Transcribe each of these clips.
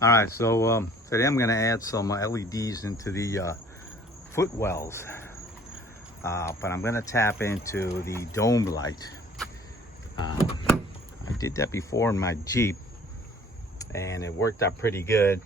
All right, so today I'm going to add some LEDs into the footwells, but I'm going to tap into the dome light. I did that before in my Jeep, and it worked out pretty good.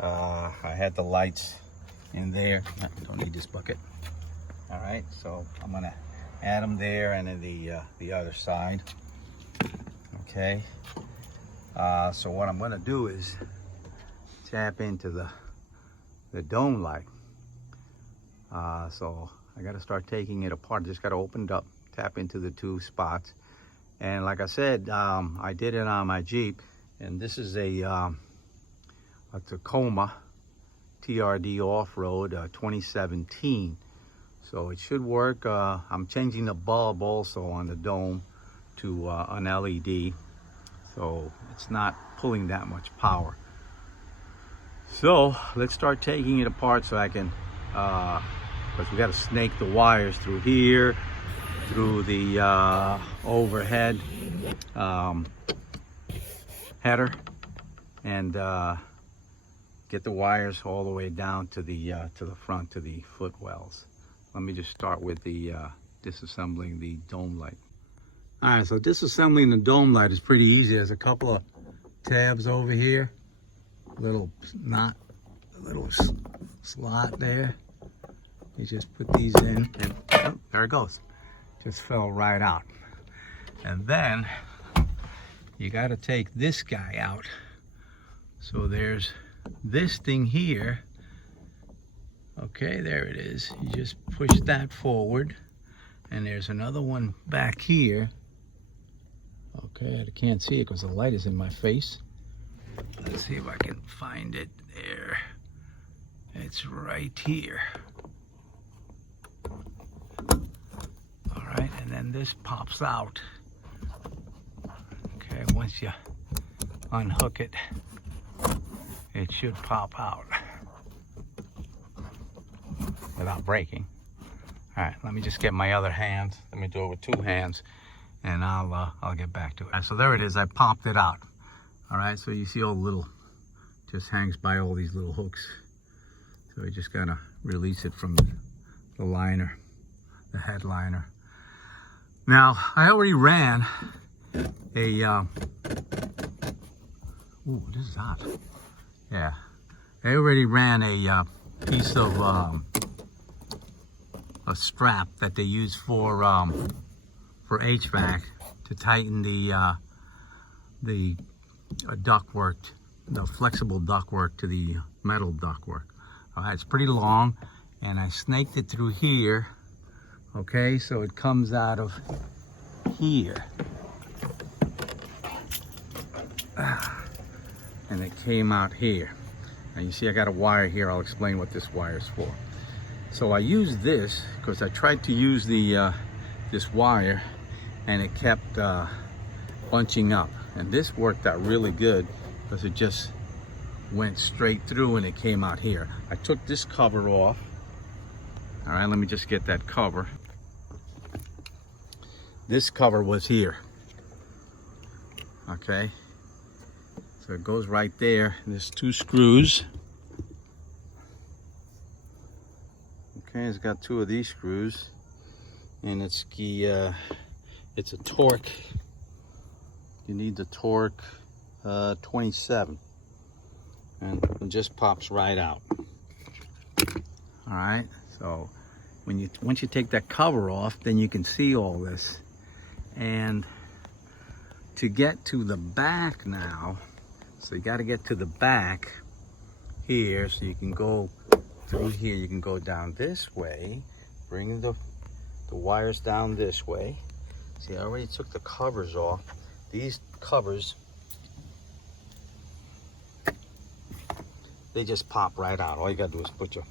I had the lights in there. Don't need this bucket. All right, so I'm going to add them there and in the other side. Okay. So what I'm going to do is tap into the dome light. So I got to start taking it apart. Just got to open it up, tap into the two spots. And like I said, I did it on my Jeep, and this is a Tacoma TRD off-road 2017. So it should work. I'm changing the bulb also on the dome to an LED, so it's not pulling that much power. So let's start taking it apart so I can, because we got to snake the wires through here, through the overhead header, and get the wires all the way down to the front, to the footwells. Let me just start with the disassembling the dome light. All right, so disassembling the dome light is pretty easy. There's a couple of tabs over here. Little knot, a little slot there. You just put these in and oh, there it goes. Just fell right out. And then you got to take this guy out. So there's this thing here. Okay, there it is. You just push that forward, and there's another one back here. Okay, I can't see it because the light is in my face. Let's see if I can find it there. It's right here. All right, and then this pops out. Okay, once you unhook it, it should pop out without breaking. All right, let me just get my other hand. Let me do it with two hands, and I'll get back to it. All right, so there it is. I popped it out. All right, so you see all the little, just hangs by all these little hooks. So you just gotta release it from the liner, the headliner. Now, I already ran a, ooh, this is hot. Yeah, I already ran a piece of a strap that they use for HVAC to tighten the ductwork, the flexible ductwork to the metal ductwork. It's pretty long, and I snaked it through here. Okay, so it comes out of here. And it came out here. Now you see I got a wire here. I'll explain what this wire is for. So I used this because I tried to use the this wire, and it kept bunching up. And this worked out really good because it just went straight through and it came out here. I took this cover off. All right, let me just get that cover. This cover was here. Okay, so it goes right there. There's two screws. Okay, it's got two of these screws, and it's a torque. You need the torque 27, and it just pops right out. All right, so once you take that cover off, then you can see all this. And to get to the back now, so you got to get to the back here, so you can go through here. You can go down this way, bring the wires down this way. See, I already took the covers off. These covers, they just pop right out. All you gotta do is put your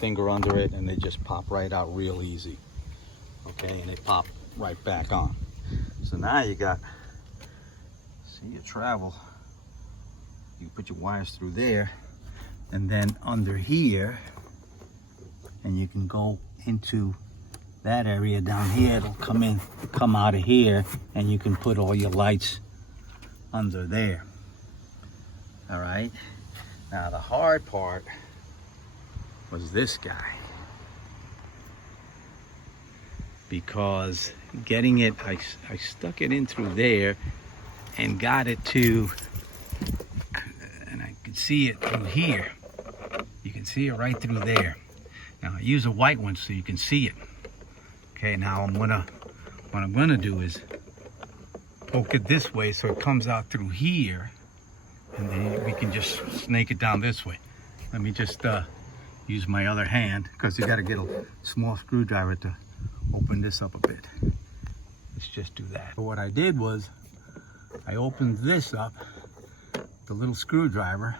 finger under it, and they just pop right out real easy. Okay, and they pop right back on. So now you got, see, you travel. You put your wires through there, and then under here, and you can go into that area down here. It'll come out of here, and you can put all your lights under there. All right. Now the hard part was this guy. Because getting it, I stuck it in through there and got it to, and I could see it through here. You can see it right through there. Now I use a white one so you can see it. Okay, now what I'm gonna do is poke it this way so it comes out through here, and then we can just snake it down this way. Let me just use my other hand, because you gotta get a small screwdriver to open this up a bit. Let's just do that. But what I did was I opened this up, the little screwdriver,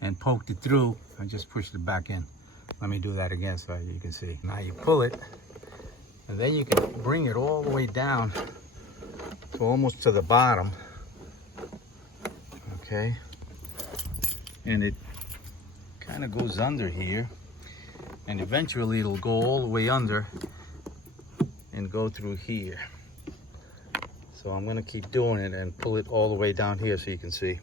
and poked it through. I just pushed it back in. Let me do that again so you can see. Now you pull it, and then you can bring it all the way down to almost to the bottom. Okay, and it kind of goes under here, and eventually it'll go all the way under and go through here. So I'm gonna keep doing it and pull it all the way down here so you can see.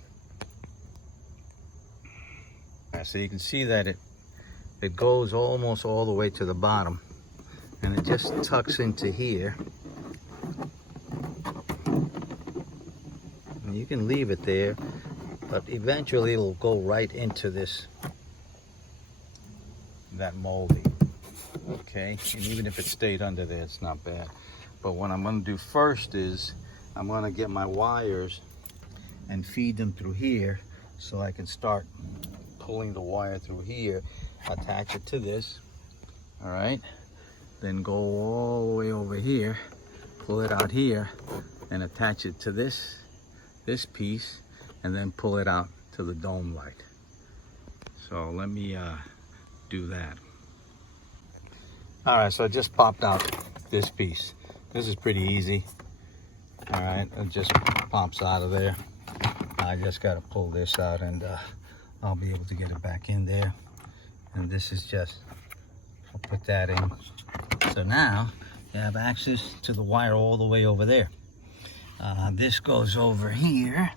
So you can see that it goes almost all the way to the bottom, and it just tucks into here. And you can leave it there, but eventually it'll go right into that molding. Okay, and even if it stayed under there, it's not bad. But what I'm going to do first is I'm going to get my wires and feed them through here so I can start pulling the wire through here, attach it to this, all right, then go all the way over here, pull it out here, and attach it to this piece, and then pull it out to the dome light. So let me do that. All right, so I just popped out this piece. This is pretty easy. All right, it just pops out of there. I just got to pull this out, and I'll be able to get it back in there. And this is just, I'll put that in. So now you have access to the wire all the way over there. This goes over here.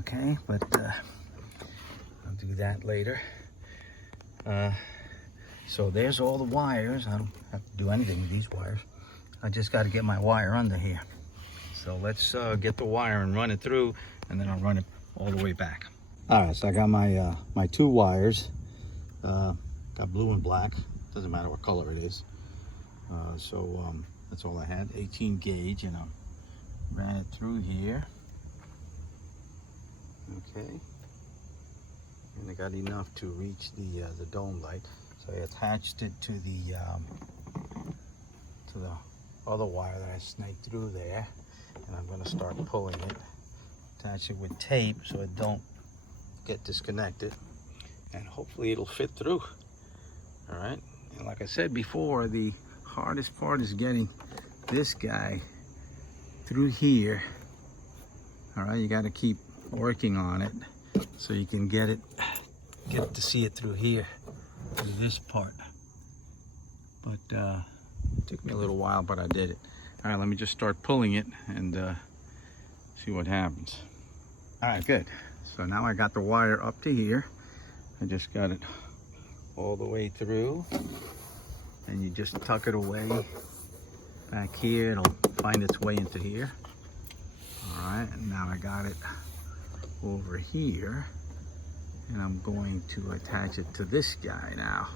Okay, but I'll do that later. So there's all the wires. I don't have to do anything with these wires. I just got to get my wire under here. So let's get the wire and run it through, and then I'll run it all the way back. All right, so I got my two wires. Got blue and black. Doesn't matter what color it is. That's all I had. 18 gauge, and I ran it through here. Okay. And I got enough to reach the dome light. So I attached it to the other wire that I snaked through there, and I'm going to start pulling it. Attach it with tape so it don't get disconnected, and hopefully it'll fit through. All right, and like I said before, the hardest part is getting this guy through here. All right, you got to keep working on it so you can get to see it through here, through this part. But it took me a little while, but I did it. All right, let me just start pulling it and see what happens. All right, good. So now I got the wire up to here. I just got it all the way through, and you just tuck it away back here. It'll find its way into here. All right, and now I got it over here, and I'm going to attach it to this guy now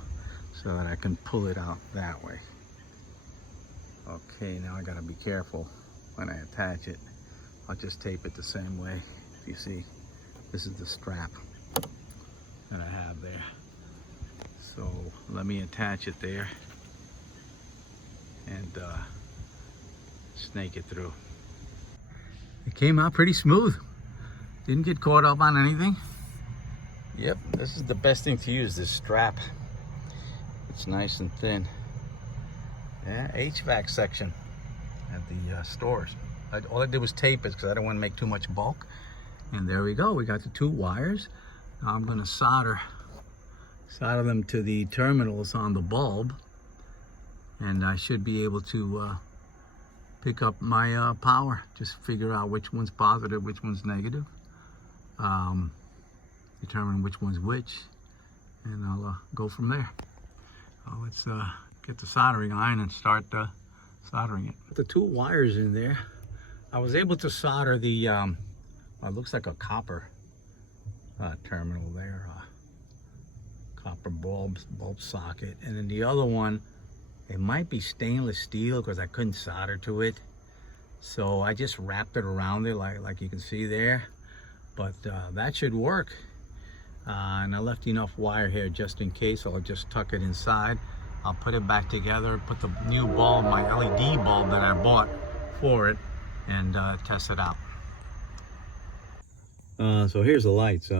so that I can pull it out that way. Okay, now I gotta be careful when I attach it. I'll just tape it the same way. If you see, this is the strap that I have there. So let me attach it there and snake it through. It came out pretty smooth. Didn't get caught up on anything. Yep, this is the best thing to use, this strap. It's nice and thin. Yeah, HVAC section at the stores. All I did was tape it because I don't want to make too much bulk. And there we go, we got the two wires. Now I'm gonna solder them to the terminals on the bulb, and I should be able to pick up my power. Just figure out which one's positive, which one's negative. determine which one's which, and I'll go from there. Let's get the soldering iron and start soldering it. With the 2 wires in there, I was able to solder the, it looks like a copper terminal there, copper bulb socket, and then the other one, it might be stainless steel because I couldn't solder to it. So I just wrapped it around it like you can see there, but that should work. And I left enough wire here just in case. I'll just tuck it inside. I'll put it back together, put the new bulb, my LED bulb that I bought for it, and test it out. So here's the lights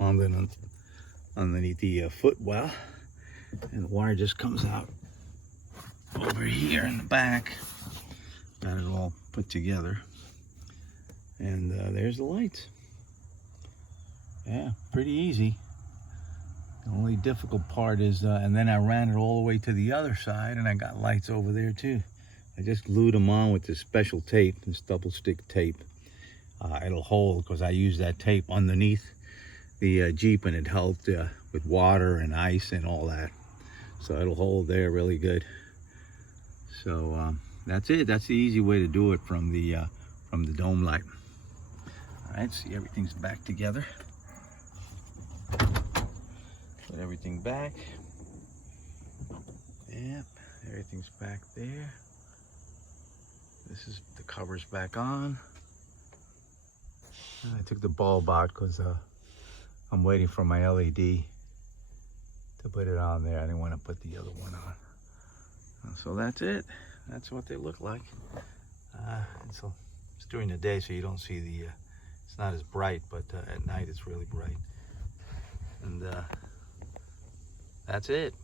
underneath the footwell, and the wire just comes out over here in the back. Got it all put together, and there's the lights. Yeah, pretty easy. The only difficult part is, and then I ran it all the way to the other side, and I got lights over there too. I just glued them on with this special tape, this double stick tape. It'll hold because I use that tape underneath the Jeep, and it helped with water and ice and all that. So it'll hold there really good. So that's it. That's the easy way to do it from the dome light. All right, see, everything's back together. Put everything back. Yep, everything's back there. This is the cover's back on. I took the bulb out because I'm waiting for my LED to put it on there. I didn't want to put the other one on. So that's it. That's what they look like. It's during the day, so you don't see the, it's not as bright, but at night it's really bright. And that's it.